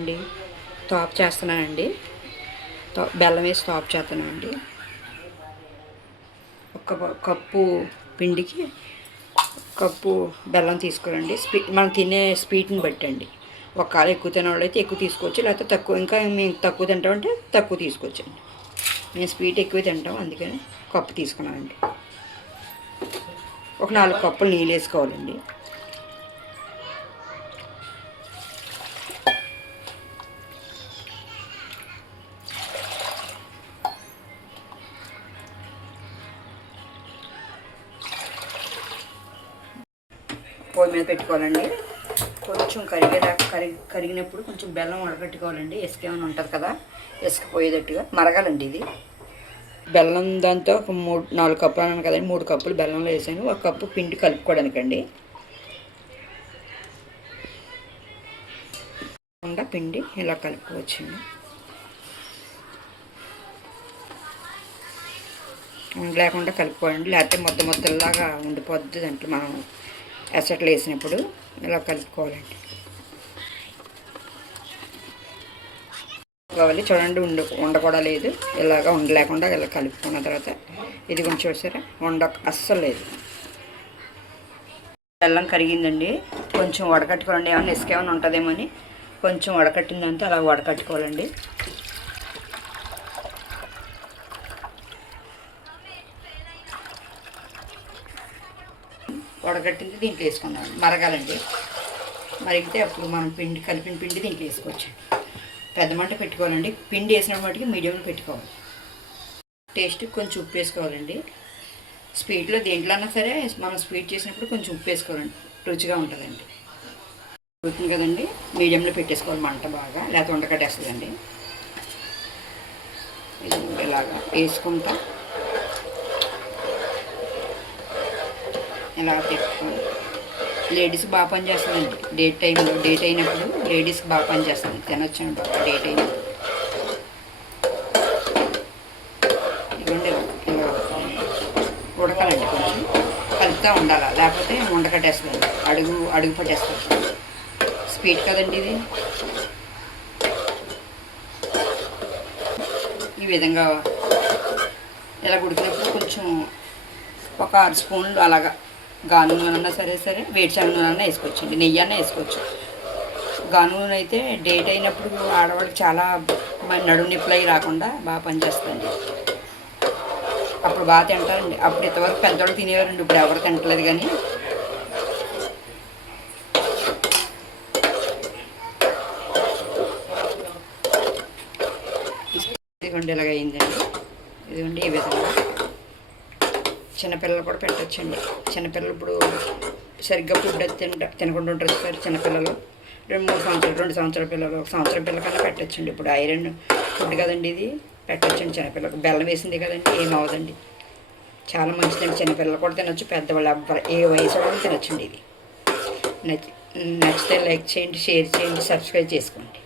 అండి టాప్ చేస్తున్నానండి. బెల్లం వేసి టాప్ చేస్తున్నానండి. ఒక కప్పు పిండికి కప్పు బెల్లం తీసుకోరండి. మనం తినే స్వీట్ని బట్టండి. ఒకవేళ ఎక్కువ తినేవాళ్ళు అయితే ఎక్కువ తీసుకోవచ్చు, లేకపోతే తక్కువ, ఇంకా మేము తక్కువ తింటామంటే తక్కువ తీసుకోవచ్చండి. మేము స్వీట్ ఎక్కువ తింటాం, అందుకని కప్పు తీసుకున్నానండి. ఒక 4 కప్పులు నీళ్ళు వేసుకోవాలండి. పొయ్యి మీద పెట్టుకోవాలండి. కొంచెం కరిగేదాకా కరిగినప్పుడు కొంచెం బెల్లం ఉడకట్టుకోవాలండి. ఇసుక ఏమైనా ఉంటుంది కదా, ఇసుక పోయేటట్టుగా మరగాలండి. ఇది బెల్లం దాంతో ఒక 4 కప్పులు అన్నాను కదండి, 3 కప్పులు బెల్లంలో వేసాను. 1 కప్పు పిండి కలుపుకోవడానికండి. పిండి ఇలా కలుపుకోవచ్చండి. లేకుండా కలుపుకోండి, లేకపోతే ముద్దలాగా ఉండిపోద్ది. దాంట్లో మనం ఎసట్లు వేసినప్పుడు ఇలా కలుపుకోవాలండి. కావాలి చూడండి, ఉండకూడా లేదు. ఇలాగా ఉండలేకుండా ఇలా కలుపుకున్న తర్వాత ఇది కొంచెం చూసారా, అస్సలు లేదు. బెల్లం కరిగిందండి. కొంచెం వడకట్టుకోవాలండి. ఏమైనా ఇసుక ఏమైనా ఉంటుందేమో అని కొంచెం వడకట్టిందంతా అలా వడకట్టుకోవాలండి. వడగట్టింది దీంట్లో వేసుకున్నాం, మరగాలండి. మరిగితే అప్పుడు మనం కలిపిన పిండి దీంట్లో వేసుకోవచ్చు. పెద్ద మంట పెట్టుకోవాలండి. పిండి వేసిన వాటికి మీడియంలో పెట్టుకోవాలి. టేస్ట్ కొంచెం ఉప్పు వేసుకోవాలండి. స్వీట్లో దేంట్లో అన్నా సరే మనం స్వీట్ చేసినప్పుడు కొంచెం ఉప్పు వేసుకోవాలండి, రుచిగా ఉంటుందండి. అవుతుంది కదండి, మీడియంలో పెట్టేసుకోవాలి మంట బాగా, లేకపోతే ఉండకట్టేస్తుందండి. ఇది ఇలాగా వేసుకుంటా ఇలా పెట్టుకోవాలి. లేడీస్ బాగా పని చేస్తుందండి. డేట్ అయినప్పుడు లేడీస్కి బాగా పని చేస్తుంది. తినొచ్చండి బాగా డేట్ అయినప్పుడు. ఇదిగోండి ఇలా ఉడకాలండి. కొంచెం కలుపుతూ ఉండాలి, లేకపోతే ఉండకట్టేస్తుంది, అడుగు పట్టేస్తుంది. స్వీట్ కదండి ఇది. ఈ విధంగా ఇలా ఉడికినప్పుడు కొంచెం ఒక 6 స్పూన్లు అలాగా గాను నూనె అన్నా సరే వేడిశనగ నూనె అన్నా వేసుకోవచ్చండి, నెయ్యి అన్నా వేసుకోవచ్చు. గాను నూనె అయితే డేట్ అయినప్పుడు ఆడవాళ్ళకి చాలా నడుము నొప్పులు అవి రాకుండా బాగా పనిచేస్తుందండి. అప్పుడు బాగా తింటారండి. అప్పుడు ఇంతవరకు పెద్దవాళ్ళు తినేవారండి, ఇప్పుడు ఎవరు తింటలేదు. కానీ ఇదిగోండి ఇలాగ అయిందండి. ఇదిగోండి ఈ విధంగా చిన్నపిల్లలు కూడా పెట్టచ్చండి. చిన్నపిల్లలు ఇప్పుడు సరిగ్గా ఫుడ్ తినకుండా ఉంటారు సార్. చిన్నపిల్లలు 2 సంవత్సరాల పిల్లలు, 1 సంవత్సరం పిల్లల కన్నా పెట్టచ్చండి. ఇప్పుడు ఐరన్ ఫుడ్ కదండి, ఇది పెట్టచ్చండి చిన్నపిల్లలకు. బెల్లం వేసింది కదండి, ఏమవుదండి. చాలా మంచిదండి. చిన్నపిల్లలు కూడా తినొచ్చు, పెద్దవాళ్ళు ఏ వయసు వాళ్ళు తినొచ్చండి. ఇది నచ్చితే లైక్ చేయండి, షేర్ చేయండి, సబ్స్క్రైబ్ చేసుకోండి.